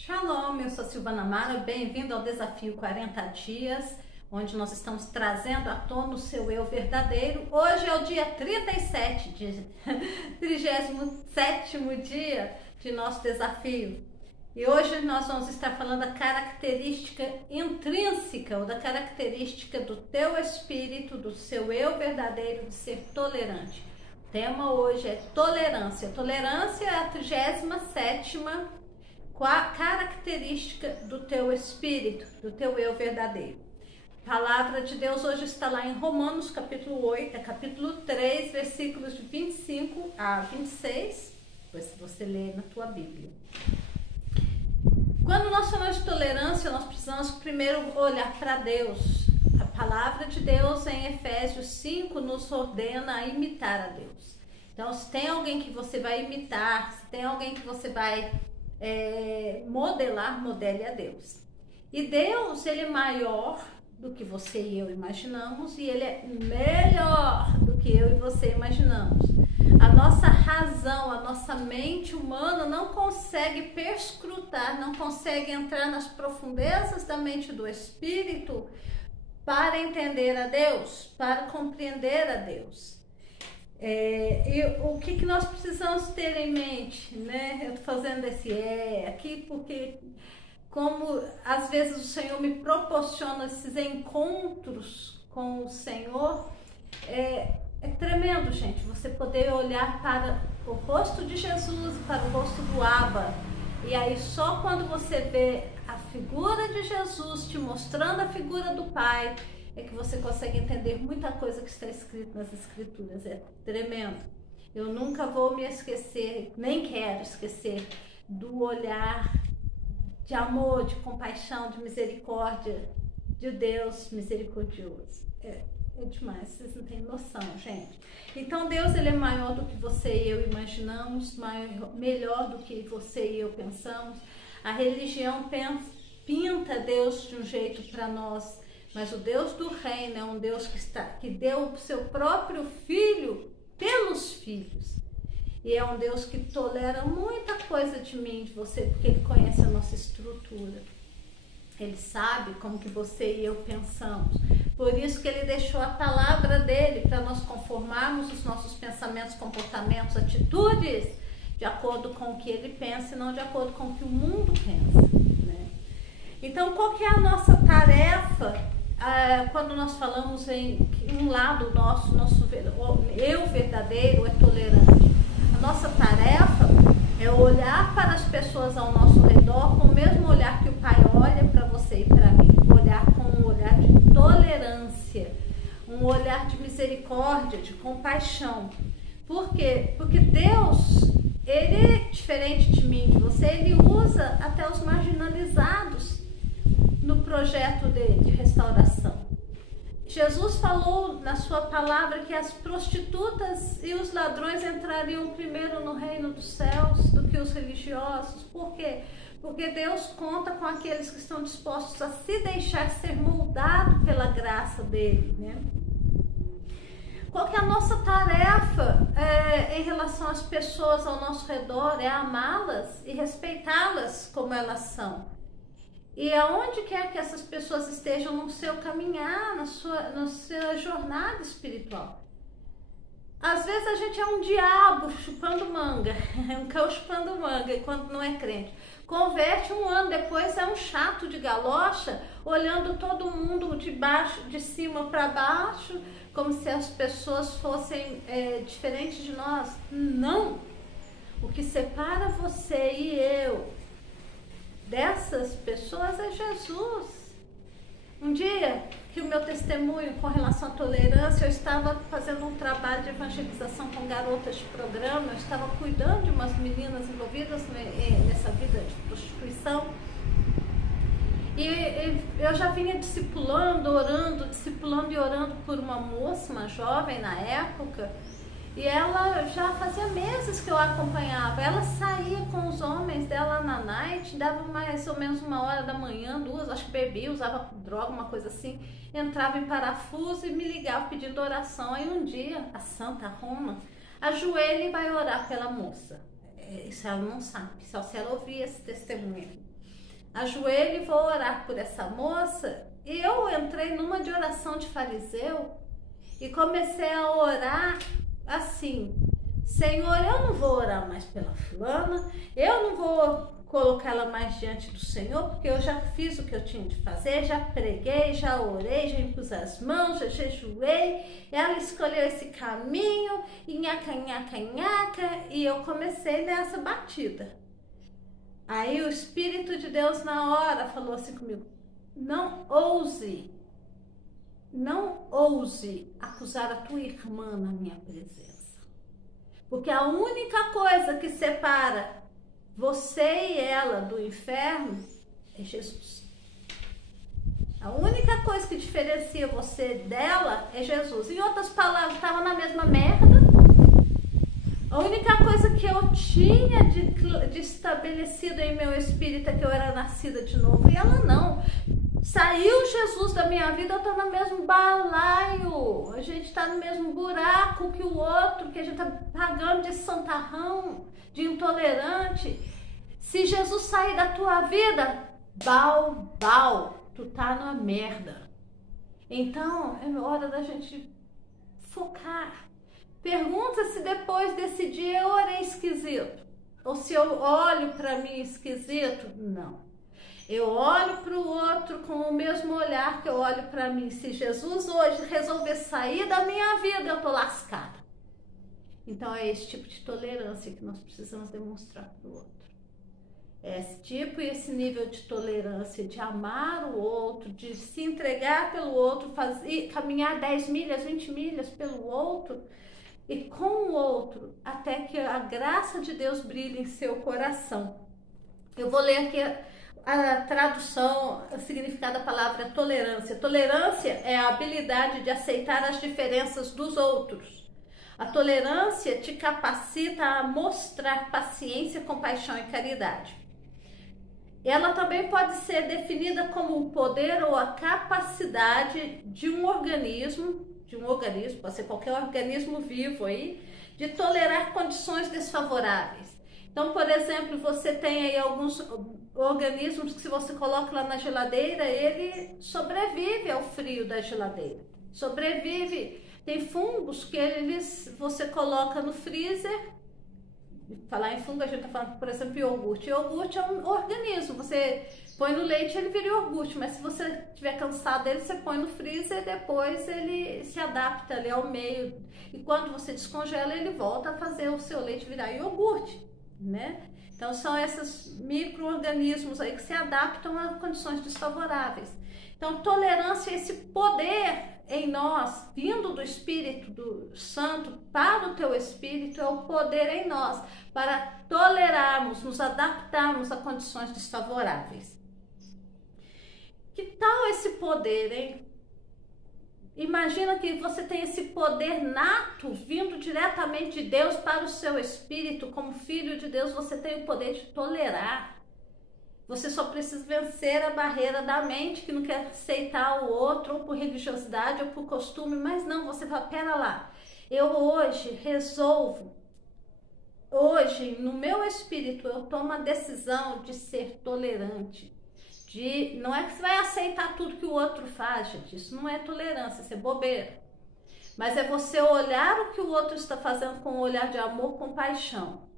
Shalom, eu sou Silvana Mara, bem-vindo ao Desafio 40 Dias, onde nós estamos trazendo à tona o seu eu verdadeiro. Hoje é o dia 37, 37º dia de nosso desafio. E hoje nós vamos estar falando da característica intrínseca, ou da característica do teu espírito, do seu eu verdadeiro de ser tolerante. O tema hoje é tolerância. Tolerância é a 37ª característica do teu espírito, do teu eu verdadeiro. A palavra de Deus hoje está lá em Romanos capítulo 8, capítulo 3, versículos de 25 a 26, depois você lê na tua Bíblia. Quando nós falamos de tolerância, nós precisamos primeiro olhar para Deus. A palavra de Deus em Efésios 5 nos ordena a imitar a Deus. Então, se tem alguém que você vai imitar, se tem alguém que você vai modelar, modele a Deus. E Deus, ele é maior do que você e eu imaginamos, e ele é melhor do que eu e você imaginamos. A nossa razão, a nossa mente humana não consegue perscrutar, não consegue entrar nas profundezas da mente do Espírito para entender a Deus, para compreender a Deus. E o que nós precisamos ter em mente, né? Eu estou fazendo esse aqui porque, como às vezes o Senhor me proporciona esses encontros com o Senhor, é tremendo, gente, você poder olhar para o rosto de Jesus, para o rosto do Abba, e aí só quando você vê a figura de Jesus te mostrando a figura do Pai, é que você consegue entender muita coisa que está escrito nas Escrituras. É tremendo. Eu nunca vou me esquecer, nem quero esquecer, do olhar de amor, de compaixão, de misericórdia de Deus misericordioso. É demais, vocês não têm noção, gente. Então Deus, ele é maior do que você e eu imaginamos, melhor do que você e eu pensamos. A religião pinta Deus de um jeito para nós, mas o Deus do reino é um Deus que deu o seu próprio filho pelos filhos. E é um Deus que tolera muita coisa de mim, de você, porque ele conhece a nossa estrutura. Ele sabe como que você e eu pensamos. Por isso que ele deixou a palavra dele para nós conformarmos os nossos pensamentos, comportamentos, atitudes de acordo com o que ele pensa e não de acordo com o que o mundo pensa, né? Então, qual que é a nossa tarefa quando nós falamos em um lado nosso eu verdadeiro é tolerante? A nossa tarefa é olhar para as pessoas ao nosso redor com o mesmo olhar que o Pai olha para você e para mim, olhar com um olhar de tolerância, um olhar de misericórdia, de compaixão. Por quê? Porque Deus, ele é diferente de mim, de você, ele usa até os marginalizados no projeto dele de restauração. Jesus falou na sua palavra que as prostitutas e os ladrões entrariam primeiro no reino dos céus do que os religiosos. Por quê? Porque Deus conta com aqueles que estão dispostos a se deixar ser moldado pela graça dele, né? Qual que é a nossa tarefa em relação às pessoas ao nosso redor? É amá-las e respeitá-las como elas são. E aonde quer que essas pessoas estejam no seu caminhar, na sua jornada espiritual. Às vezes a gente é um diabo chupando manga, um cão chupando manga, enquanto não é crente. Converte, um ano depois é um chato de galocha, olhando todo mundo de cima para baixo, como se as pessoas fossem diferentes de nós. Não! O que separa você e eu dessas pessoas é Jesus. Um dia que o meu testemunho com relação à tolerância, eu estava fazendo um trabalho de evangelização com garotas de programa, eu estava cuidando de umas meninas envolvidas nessa vida de prostituição, e eu já vinha discipulando e orando por uma moça, uma jovem na época. E ela já fazia meses que eu a acompanhava. Ela saía com os homens dela na night, dava mais ou menos 1h da manhã, 2, acho que bebia, usava droga, uma coisa assim. Entrava em parafuso e me ligava pedindo oração. Aí um dia, a Santa Roma ajoelha e vai orar pela moça. Isso ela não sabe, só se ela ouvir esse testemunho. ajoelho e vou orar por essa moça. E eu entrei numa de oração de fariseu e comecei a orar assim: Senhor, eu não vou orar mais pela fulana, eu não vou colocá-la mais diante do Senhor, porque eu já fiz o que eu tinha de fazer, já preguei, já orei, já impus as mãos, já jejuei, ela escolheu esse caminho, e nhaca, nhaca, nhaca, e eu comecei nessa batida. Aí o Espírito de Deus na hora falou assim comigo: não ouse acusar a tua irmã na minha presença, porque a única coisa que separa você e ela do inferno é Jesus. A única coisa que diferencia você dela é Jesus. Em outras palavras, estava na mesma merda. A única coisa que eu tinha de estabelecido em meu espírito é que eu era nascida de novo. E ela não. Saiu Jesus da minha vida, eu estou no mesmo balaio. A gente está no mesmo buraco que o outro, que a gente está pagando de santarrão, de intolerante. Se Jesus sair da tua vida, tu tá na merda. Então, é hora da gente focar. Pergunta se depois desse dia eu orei esquisito. Ou se eu olho para mim esquisito. Não. Eu olho para o outro com o mesmo olhar que eu olho para mim. Se Jesus hoje resolver sair da minha vida, eu tô lascada. Então é esse tipo de tolerância que nós precisamos demonstrar para o outro. Esse tipo e esse nível de tolerância, de amar o outro, de se entregar pelo outro, caminhar 10 milhas, 20 milhas pelo outro e com o outro, até que a graça de Deus brilhe em seu coração. Eu vou ler aqui a tradução, o significado da palavra tolerância. Tolerância é a habilidade de aceitar as diferenças dos outros. A tolerância te capacita a mostrar paciência, compaixão e caridade. Ela também pode ser definida como o poder ou a capacidade de um organismo, pode ser qualquer organismo vivo aí, de tolerar condições desfavoráveis. Então, por exemplo, você tem aí alguns organismos que se você coloca lá na geladeira, ele sobrevive ao frio da geladeira. Tem fungos que você coloca no freezer. Falar em fungo, a gente tá falando, por exemplo, iogurte. Iogurte é um organismo, você põe no leite, ele vira iogurte, mas se você estiver cansado dele, você põe no freezer e depois ele se adapta ali ao meio. E quando você descongela, ele volta a fazer o seu leite virar iogurte, né? Então são esses micro-organismos aí que se adaptam a condições desfavoráveis. Então tolerância é esse poder em nós, vindo do Espírito do Santo para o teu Espírito, é o poder em nós para tolerarmos, nos adaptarmos a condições desfavoráveis. Que tal esse poder, hein? Imagina que você tem esse poder nato vindo diretamente de Deus para o seu espírito. Como filho de Deus, você tem o poder de tolerar. Você só precisa vencer a barreira da mente que não quer aceitar o outro, ou por religiosidade, ou por costume. Mas não, você fala, pera lá, eu hoje resolvo, hoje no meu espírito eu tomo a decisão de ser tolerante. Não é que você vai aceitar tudo que o outro faz, gente. Isso não é tolerância, isso é bobeira. Mas é você olhar o que o outro está fazendo com um olhar de amor, compaixão.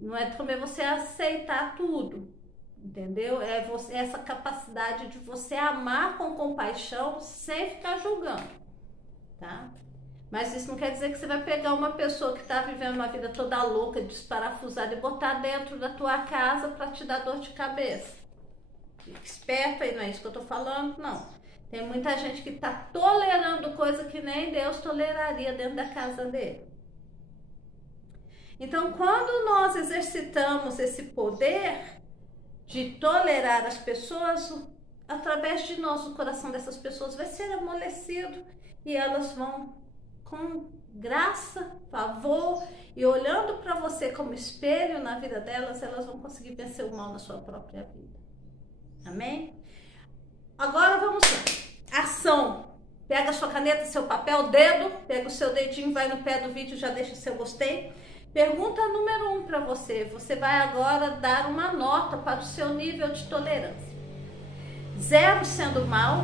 Não é também você aceitar tudo, entendeu? É essa capacidade de você amar com compaixão sem ficar julgando, tá? Mas isso não quer dizer que você vai pegar uma pessoa que está vivendo uma vida toda louca, desparafusada e botar dentro da tua casa para te dar dor de cabeça. Fique esperto aí, não é isso que eu tô falando, não. Tem muita gente que tá tolerando coisa que nem Deus toleraria dentro da casa dele. Então, quando nós exercitamos esse poder de tolerar as pessoas, através de nós, o coração dessas pessoas vai ser amolecido e elas vão, com graça, favor e olhando para você como espelho na vida delas, elas vão conseguir vencer o mal na sua própria vida. Amém? Agora vamos lá. Ação. Pega a sua caneta, seu papel, dedo, pega o seu dedinho, vai no pé do vídeo, já deixa seu gostei. Pergunta número 1 para você. Você vai agora dar uma nota para o seu nível de tolerância. 0 sendo mal,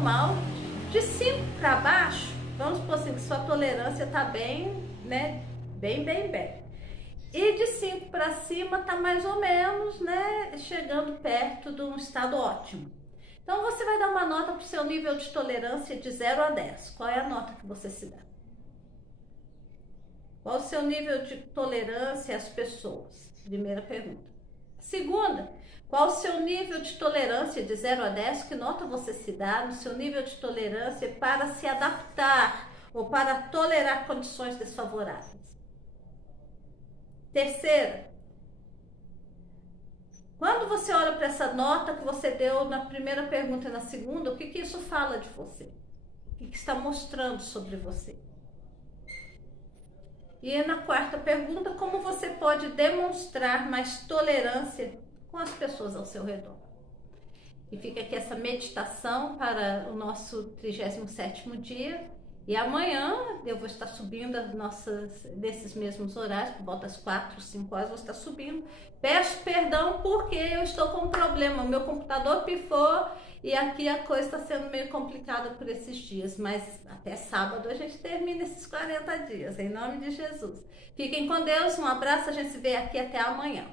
de 5 para baixo, vamos supor assim, que sua tolerância está bem, né? Bem. E de 5 para cima está mais ou menos, né? Chegando perto de um estado ótimo. Então você vai dar uma nota para o seu nível de tolerância de 0 a 10. Qual é a nota que você se dá? Qual o seu nível de tolerância às pessoas? Primeira pergunta. Segunda, qual o seu nível de tolerância de 0 a 10? Que nota você se dá no seu nível de tolerância para se adaptar ou para tolerar condições desfavoráveis? Terceira, quando você olha para essa nota que você deu na primeira pergunta e na segunda, o que isso fala de você? O que está mostrando sobre você? E na quarta pergunta, como você pode demonstrar mais tolerância com as pessoas ao seu redor? E fica aqui essa meditação para o nosso 37º dia. E amanhã eu vou estar subindo nesses mesmos horários, por volta das 4, 5 horas, vou estar subindo. Peço perdão porque eu estou com um problema, o meu computador pifou e aqui a coisa está sendo meio complicada por esses dias, mas até sábado a gente termina esses 40 dias, em nome de Jesus. Fiquem com Deus, um abraço, a gente se vê aqui até amanhã.